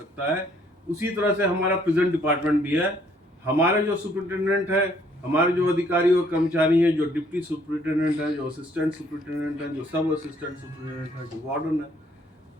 सकता है। उसी तरह से हमारा प्रिजन डिपार्टमेंट भी है। हमारे जो सुपरिटेंडेंट है, हमारे जो अधिकारी और कर्मचारी हैं, जो डिप्टी सुपरिटेंडेंट हैं, जो असिस्टेंट सुपरिटेंडेंट हैं, जो सब असिस्टेंट सुपरिटेंडेंट हैं, जो वार्डन है,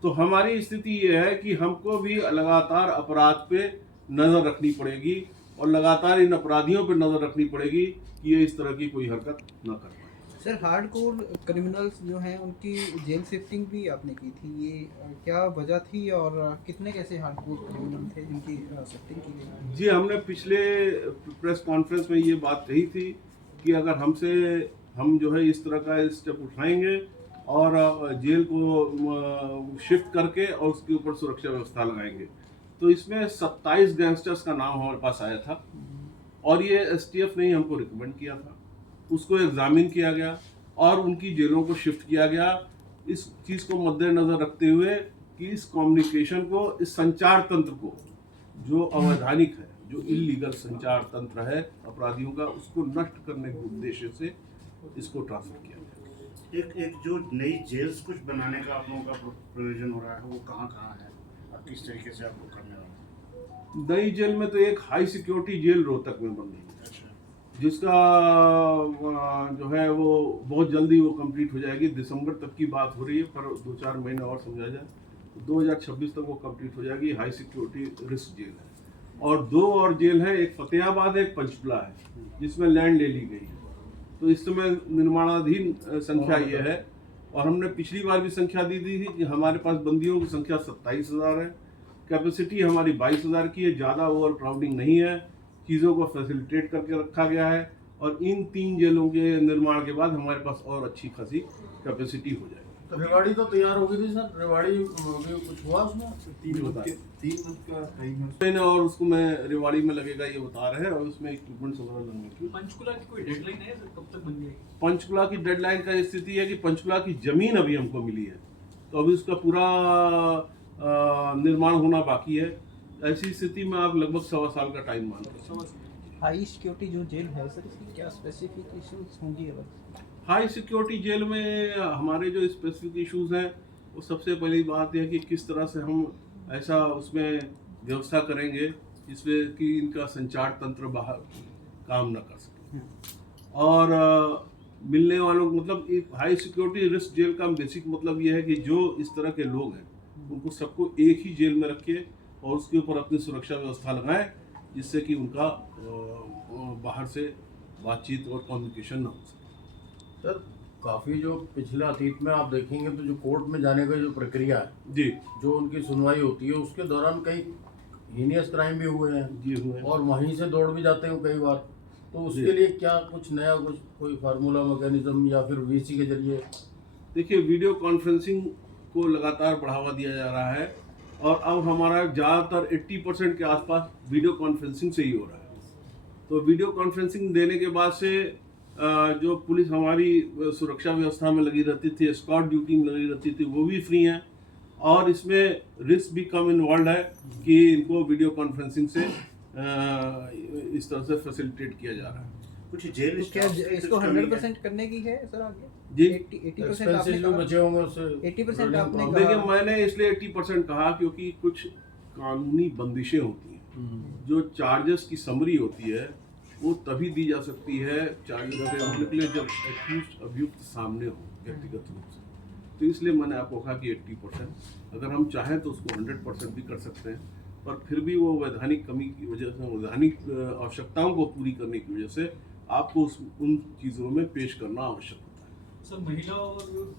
तो हमारी स्थिति ये है कि हमको भी लगातार अपराध पे नज़र रखनी पड़ेगी और लगातार इन अपराधियों पे नज़र रखनी पड़ेगी कि ये इस तरह की कोई हरकत न कर पाए। सर, हार्डकोर क्रिमिनल्स जो हैं उनकी जेल शिफ्टिंग भी आपने की थी, ये क्या वजह थी और कितने कैसे हार्डकोर क्रिमिनल थे जिनकी शिफ्टिंग की गई? जी, हमने पिछले प्रेस कॉन्फ्रेंस में ये बात कही थी कि अगर हम जो है इस तरह का स्टेप उठाएंगे और जेल को शिफ्ट करके और उसके ऊपर सुरक्षा व्यवस्था लगाएंगे, तो इसमें 27 गैंगस्टर्स का नाम हमारे पास आया था और ये एसटीएफ ने ही हमको रिकमेंड किया था। उसको एग्जामिन किया गया और उनकी जेलों को शिफ्ट किया गया, इस चीज़ को मद्देनज़र रखते हुए कि इस कम्युनिकेशन को, इस संचार तंत्र को जो अवैधानिक है, जो इलीगल संचार तंत्र है अपराधियों का, उसको नष्ट करने के उद्देश्य से इसको ट्रांसफर किया गया। एक जो नई जेल्स कुछ बनाने का आप लोगों का प्रोविजन हो रहा है, वो कहाँ कहाँ है और किस तरीके से आप लोग करने वाले हैं? नई जेल में तो एक हाई सिक्योरिटी जेल रोहतक में बन रही है, अच्छा, जिसका जो है वो बहुत जल्दी वो कंप्लीट हो जाएगी। दिसंबर तक की बात हो रही है, पर 2-4 महीने और समझा जाए, 2026 तक वो कंप्लीट हो जाएगी। हाई सिक्योरिटी रिस्क जेल है और 2 और जेल है, एक फतेहाबाद है, एक पंचकुला है, जिसमें लैंड ले ली गई है। तो इस समय निर्माणाधीन संख्या ये है और हमने पिछली बार भी संख्या दी थी कि हमारे पास बंदियों की संख्या 27,000 है, कैपेसिटी हमारी 22,000 की है, ज़्यादा ओवर क्राउडिंग नहीं है, चीज़ों को फैसिलिटेट करके रखा गया है और इन 3 जेलों के निर्माण के बाद हमारे पास और अच्छी खासी कैपेसिटी हो जाएगी। तो रेवाड़ी तो तैयार हो गई थी सर, रेवाड़ी अभी कुछ हुआ उसमें? 3 मंथ का टाइम है और उसको मैं रेवाड़ी में लगेगा ये बता रहे हैं और उसमें इक्विपमेंट्स वगैरह लगने की। पंचकुला की कोई डेडलाइन है सर, कब तक बन जाएगी? पंचकुला की डेडलाइन का स्थिति है कि पंचकुला की जमीन अभी हमको मिली है, तो अभी उसका पूरा निर्माण होना बाकी है। ऐसी स्थिति में आप लगभग 1.25 साल का टाइम मान लीजिए। हाई सिक्योरिटी जो जेल है सर, इसकी क्या स्पेसिफिक इश्यूज होंगी? हाई सिक्योरिटी जेल में हमारे जो स्पेसिफिक इश्यूज हैं, वो सबसे पहली बात यह है कि किस तरह से हम ऐसा उसमें व्यवस्था करेंगे जिसमें कि इनका संचार तंत्र बाहर काम न कर सके और मिलने वालों को, मतलब एक हाई सिक्योरिटी रिस्क जेल का बेसिक मतलब यह है कि जो इस तरह के लोग हैं उनको सबको एक ही जेल में रखिए और उसके ऊपर अपनी सुरक्षा व्यवस्था लगाएं, जिससे कि उनका बाहर से बातचीत और कम्युनिकेशन ना हो सके। सर, काफ़ी जो पिछले अतीत में आप देखेंगे तो जो कोर्ट में जाने का जो प्रक्रिया है जी, जो उनकी सुनवाई होती है, उसके दौरान कई हीनियस क्राइम भी हुए हैं जी हुए। और वहीं से दौड़ भी जाते हैं कई बार। तो उसके लिए क्या कुछ नया, कुछ कोई फार्मूला मैकेनिज्म या फिर वीसी के जरिए? देखिए, वीडियो कॉन्फ्रेंसिंग को लगातार बढ़ावा दिया जा रहा है और अब हमारा ज़्यादातर 80% के आसपास वीडियो कॉन्फ्रेंसिंग से ही हो रहा है। तो वीडियो कॉन्फ्रेंसिंग देने के बाद से जो पुलिस हमारी सुरक्षा व्यवस्था में लगी रहती थी, एस्कॉर्ट ड्यूटी में लगी रहती थी, वो भी फ्री हैं और इसमें रिस्क भी कम इन्वॉल्व है कि इनको वीडियो कॉन्फ्रेंसिंग से इस तरह से फैसिलिटेट किया जा रहा है। कुछ जेल तो क्या स्टाफ इसको 100% करने की है सर आगे? जी, 80% एक्सपेंसेस आपने जो कहा, बचे होंगे उससे 80% आपने running देखिए, कहा। मैंने इसलिए 80% कहा क्योंकि कुछ कानूनी बंदिशें होती हैं। जो चार्जेस की समरी होती है वो तभी दी जा सकती है चार्जेस से होने के लिए जब अभियुक्त सामने हो व्यक्तिगत रूप से। तो इसलिए मैंने आपको कहा कि 80%, अगर हम चाहें तो उसको 100% भी कर सकते हैं, पर फिर भी वो वैधानिक कमी की वजह से, वैधानिक आवश्यकताओं को पूरी करने की वजह से आपको उन चीज़ों में पेश करना आवश्यक होता है। सर,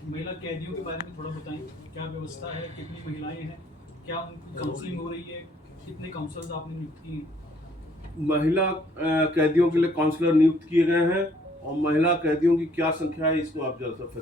महिला कैदियों के बारे में थोड़ा बताएं, क्या व्यवस्था है, कितनी महिलाएं हैं, क्या उनकी काउंसलिंग हो रही है, कितने काउंसलर्स आपने नियुक्त किए हैं? महिला कैदियों के लिए काउंसलर नियुक्त किए गए हैं और महिला कैदियों की क्या संख्या है इसको आप जरा सा